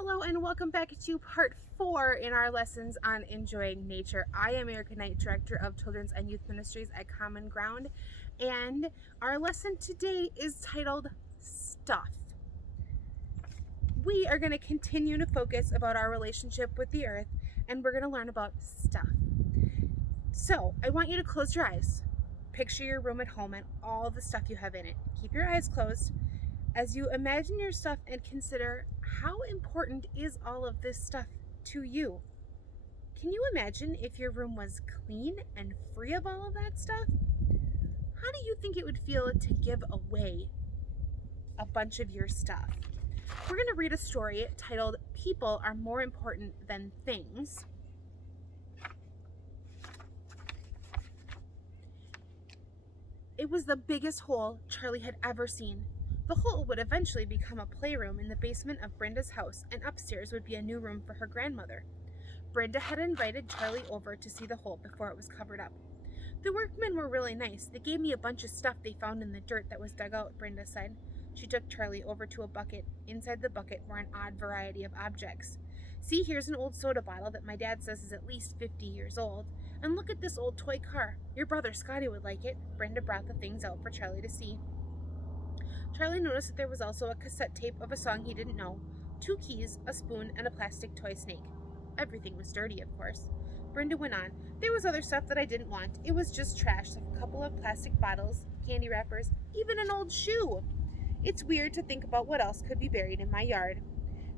Hello and welcome back to part 4 in our lessons on enjoying nature. I am Erica Knight, Director of Children's and Youth Ministries at Common Ground, and our lesson today is titled Stuff. We are going to continue to focus about our relationship with the earth, and we're going to learn about stuff. So I want you to close your eyes. Picture your room at home and all the stuff you have in it. Keep your eyes closed as you imagine your stuff and consider how important is all of this stuff to you. Can you imagine if your room was clean and free of all of that stuff? How do you think it would feel to give away a bunch of your stuff? We're going to read a story titled People Are More Important Than Things. It was the biggest hole Charlie had ever seen. The hole would eventually become a playroom in the basement of Brenda's house, and upstairs would be a new room for her grandmother. Brenda had invited Charlie over to see the hole before it was covered up. The workmen were really nice. They gave me a bunch of stuff they found in the dirt that was dug out, Brenda said. She took Charlie over to a bucket. Inside the bucket were an odd variety of objects. See, here's an old soda bottle that my dad says is at least 50 years old. And look at this old toy car. Your brother Scotty would like it. Brenda brought the things out for Charlie to see. Charlie noticed that there was also a cassette tape of a song he didn't know, 2 keys, a spoon, and a plastic toy snake. Everything was dirty, of course. Brenda went on. There was other stuff that I didn't want. It was just trash, like a couple of plastic bottles, candy wrappers, even an old shoe. It's weird to think about what else could be buried in my yard.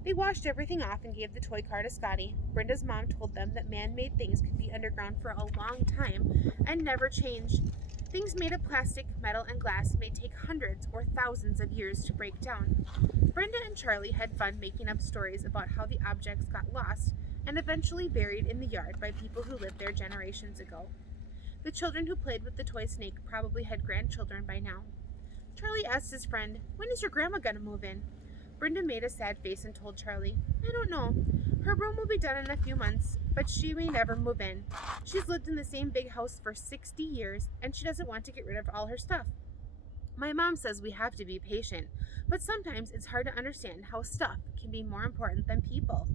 They washed everything off and gave the toy car to Scotty. Brenda's mom told them that man-made things could be underground for a long time and never change. Things made of plastic, metal, and glass may take hundreds or thousands of years to break down. Brenda and Charlie had fun making up stories about how the objects got lost and eventually buried in the yard by people who lived there generations ago. The children who played with the toy snake probably had grandchildren by now. Charlie asked his friend, "When is your grandma going to move in?" Brenda made a sad face and told Charlie, "I don't know. Her room will be done in a few months, but she may never move in. She's lived in the same big house for 60 years, and she doesn't want to get rid of all her stuff. My mom says we have to be patient, but sometimes it's hard to understand how stuff can be more important than people."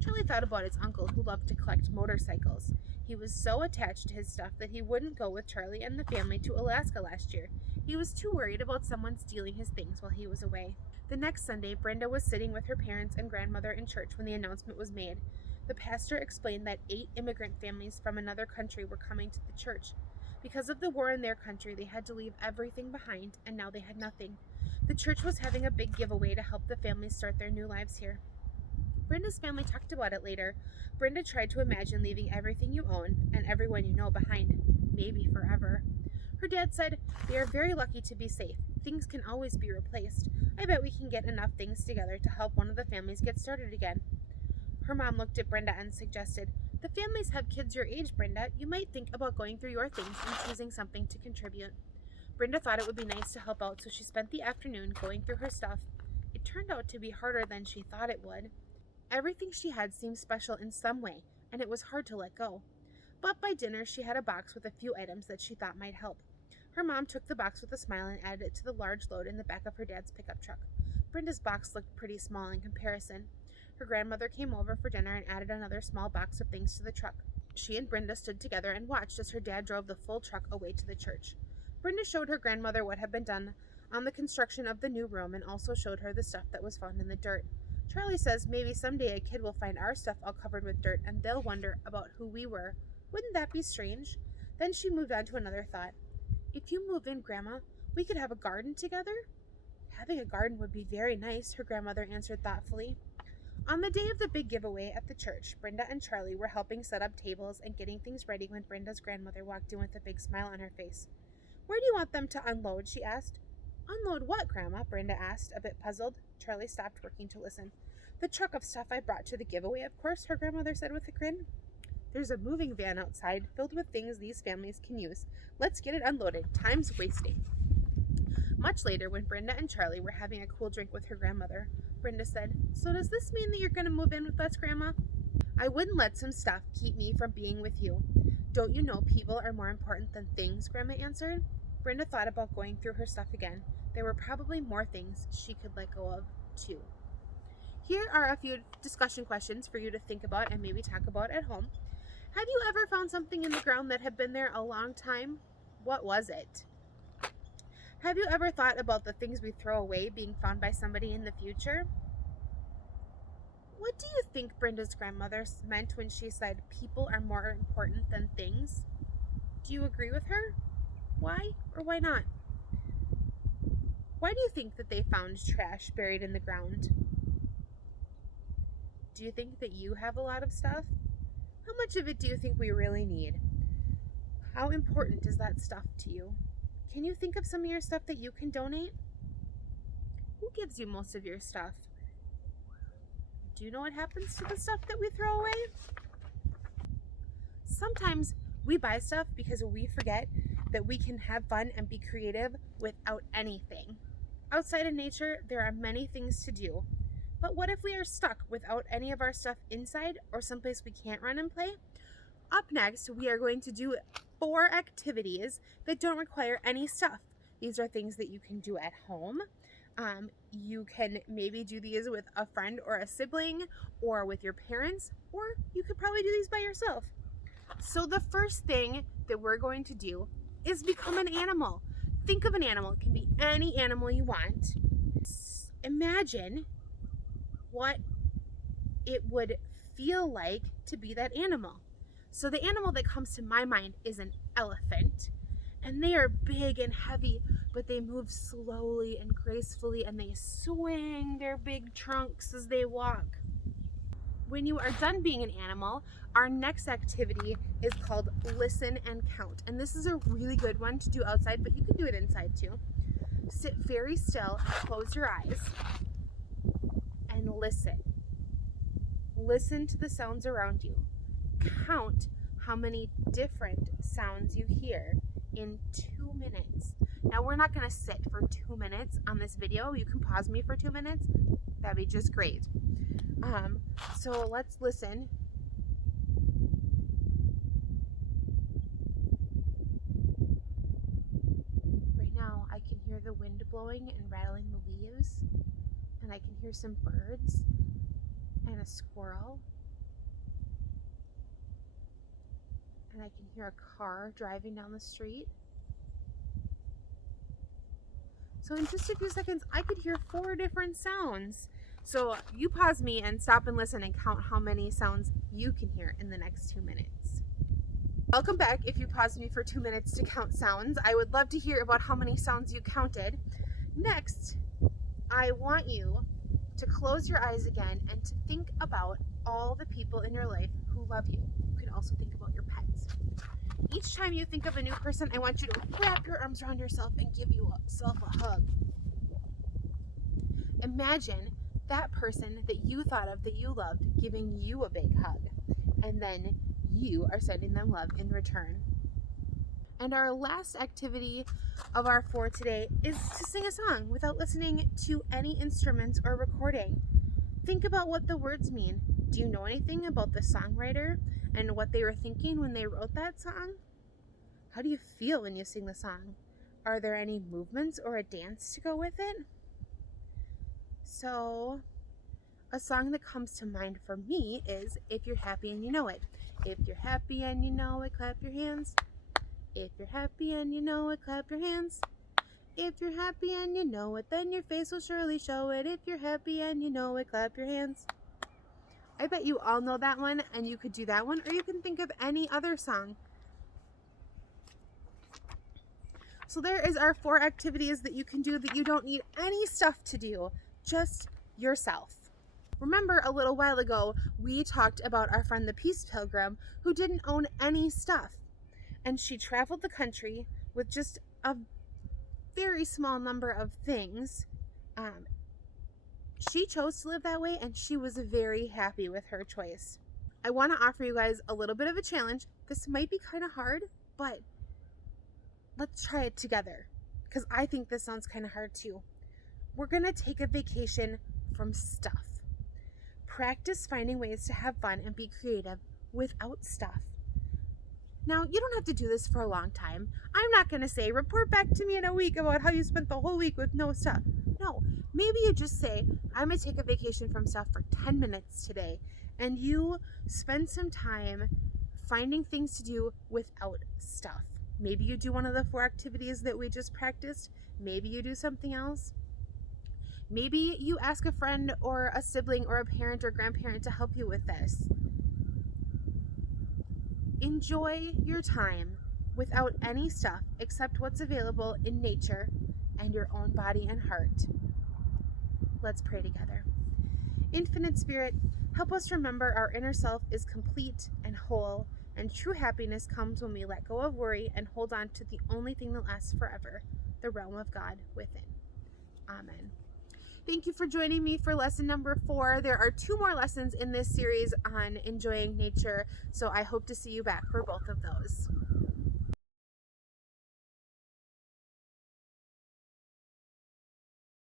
Charlie thought about his uncle who loved to collect motorcycles. He was so attached to his stuff that he wouldn't go with Charlie and the family to Alaska last year. He was too worried about someone stealing his things while he was away. The next Sunday, Brenda was sitting with her parents and grandmother in church when the announcement was made. The pastor explained that 8 immigrant families from another country were coming to the church. Because of the war in their country, they had to leave everything behind, and now they had nothing. The church was having a big giveaway to help the families start their new lives here. Brenda's family talked about it later. Brenda tried to imagine leaving everything you own and everyone you know behind, maybe forever. Her dad said, "They are very lucky to be safe. Things can always be replaced. I bet we can get enough things together to help one of the families get started again." Her mom looked at Brenda and suggested, "The families have kids your age, Brenda. You might think about going through your things and choosing something to contribute." Brenda thought it would be nice to help out, so she spent the afternoon going through her stuff. It turned out to be harder than she thought it would. Everything she had seemed special in some way, and it was hard to let go. But by dinner, she had a box with a few items that she thought might help. Her mom took the box with a smile and added it to the large load in the back of her dad's pickup truck. Brenda's box looked pretty small in comparison. Her grandmother came over for dinner and added another small box of things to the truck. She and Brenda stood together and watched as her dad drove the full truck away to the church. Brenda showed her grandmother what had been done on the construction of the new room and also showed her the stuff that was found in the dirt. Charlie says maybe someday a kid will find our stuff all covered with dirt and they'll wonder about who we were. Wouldn't that be strange? Then she moved on to another thought. "If you move in, Grandma, we could have a garden together?" "Having a garden would be very nice," her grandmother answered thoughtfully. On the day of the big giveaway at the church, Brenda and Charlie were helping set up tables and getting things ready when Brenda's grandmother walked in with a big smile on her face. "Where do you want them to unload?" she asked. "Unload what, Grandma?" Brenda asked, a bit puzzled. Charlie stopped working to listen. "The truck of stuff I brought to the giveaway, of course," her grandmother said with a grin. "There's a moving van outside filled with things these families can use. Let's get it unloaded. Time's wasting." Much later, when Brenda and Charlie were having a cool drink with her grandmother, Brenda said, "So does this mean that you're going to move in with us, Grandma?" "I wouldn't let some stuff keep me from being with you. Don't you know people are more important than things?" Grandma answered. Brenda thought about going through her stuff again. There were probably more things she could let go of, too. Here are a few discussion questions for you to think about and maybe talk about at home. Have you ever found something in the ground that had been there a long time? What was it? Have you ever thought about the things we throw away being found by somebody in the future? What do you think Brenda's grandmother meant when she said people are more important than things? Do you agree with her? Why or why not? Why do you think that they found trash buried in the ground? Do you think that you have a lot of stuff? How much of it do you think we really need? How important is that stuff to you? Can you think of some of your stuff that you can donate? Who gives you most of your stuff? Do you know what happens to the stuff that we throw away? Sometimes we buy stuff because we forget that we can have fun and be creative without anything. Outside of nature, there are many things to do. But what if we are stuck without any of our stuff inside or someplace we can't run and play? Up next, we are going to do 4 activities that don't require any stuff. These are things that you can do at home. You can maybe do these with a friend or a sibling or with your parents, or you could probably do these by yourself. So the first thing that we're going to do is become an animal. Think of an animal. It can be any animal you want. Imagine what it would feel like to be that animal. So the animal that comes to my mind is an elephant. And they are big and heavy, but they move slowly and gracefully, and they swing their big trunks as they walk. When you are done being an animal, our next activity is called Listen and Count. And this is a really good one to do outside, but you can do it inside too. Sit very still and close your eyes and listen. Listen to the sounds around you. Count how many different sounds you hear in 2 minutes. Now we're not going to sit for 2 minutes on this video. You can pause me for 2 minutes. That'd be just great. So let's listen. Right now I can hear the wind blowing and rattling the leaves, and I can hear some birds and a squirrel, and I can hear a car driving down the street. So in just a few seconds, I could hear 4 different sounds. So you pause me and stop and listen and count how many sounds you can hear in the next 2 minutes. Welcome back. If you paused me for 2 minutes to count sounds, I would love to hear about how many sounds you counted. Next, I want you to close your eyes again and to think about all the people in your life who love you. You can also think about your pets. Each time you think of a new person, I want you to wrap your arms around yourself and give yourself a hug. Imagine that person that you thought of, that you loved, giving you a big hug. And then you are sending them love in return. And our last activity of our 4 today is to sing a song without listening to any instruments or recording. Think about what the words mean. Do you know anything about the songwriter and what they were thinking when they wrote that song? How do you feel when you sing the song? Are there any movements or a dance to go with it? So, a song that comes to mind for me is If You're Happy and You Know It. If you're happy and you know it, clap your hands. If you're happy and you know it, clap your hands. If you're happy and you know it, then your face will surely show it. If you're happy and you know it, clap your hands. I bet you all know that one, and you could do that one, or you can think of any other song. So there is our 4 activities that you can do that you don't need any stuff to do, just yourself. Remember a little while ago, we talked about our friend the Peace Pilgrim who didn't own any stuff. And she traveled the country with just a very small number of things. She chose to live that way, and she was very happy with her choice. I want to offer you guys a little bit of a challenge. This might be kind of hard, but let's try it together, because I think this sounds kind of hard too. We're going to take a vacation from stuff. Practice finding ways to have fun and be creative without stuff. Now, you don't have to do this for a long time. I'm not going to say, report back to me in a week about how you spent the whole week with no stuff. No, maybe you just say, I'm going to take a vacation from stuff for 10 minutes today. And you spend some time finding things to do without stuff. Maybe you do one of the 4 activities that we just practiced. Maybe you do something else. Maybe you ask a friend or a sibling or a parent or grandparent to help you with this. Enjoy your time without any stuff except what's available in nature and your own body and heart. Let's pray together. Infinite Spirit, help us remember our inner self is complete and whole, and true happiness comes when we let go of worry and hold on to the only thing that lasts forever, the realm of God within. Amen. Thank you for joining me for lesson number 4. There are 2 more lessons in this series on enjoying nature, so I hope to see you back for both of those.